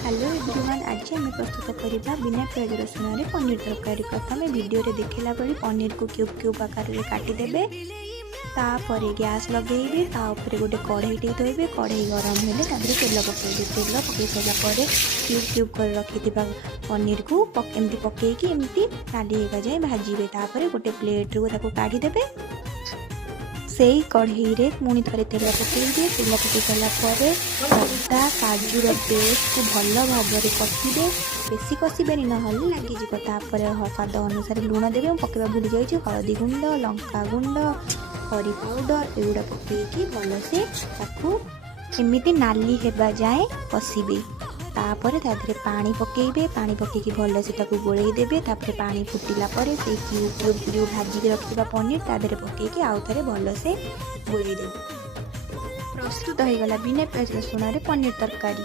Hello everyone, आज आम प्रस्तुत करवा बिना प्याज रसुण पनीर तरकारी। प्रथम वीडियो देखला बेली पनीर को क्यूब क्यूब आकार में काटिदेवे। तापर गैस लगे तापर गोटे कढ़ईटे धोबे। कढ़ई गरम हेले तेल पकईबे। तेल पकई सारापर क्यूब क्यूब कर रखि पनीर को एमती पकईकी एमती नाली जाए भाजबे। तापर गोटे प्लेट रू काढ़ीदेवे। से कढ़ई रे पुणी थे तेल पकईबे। तेल पकई सारापर अदा काजूर पेस्ट को भल भाव में कषिदे। बेसी कषिबे ना लगिज। तापर स्वाद अनुसार लुण देवे। पकड़ा भूली जाइए। हलदी गुंड, लंका गुंड, करी पाउडर एगुड़ा पकईकी भलसे एमती नाली हेबा जाए कषिबे। तापर तादरे पानी पकईबे। पानी पकईकी भलसे गोलई देबे। तापर पानी फुटिला परे से क्यूब जो भाजिक रखिबा पनीर तादरे पकईकी आउ थरे भलसे गोलई देबे। प्रस्तुत हो गला बिना प्याज रसुण पनीर तरकारी।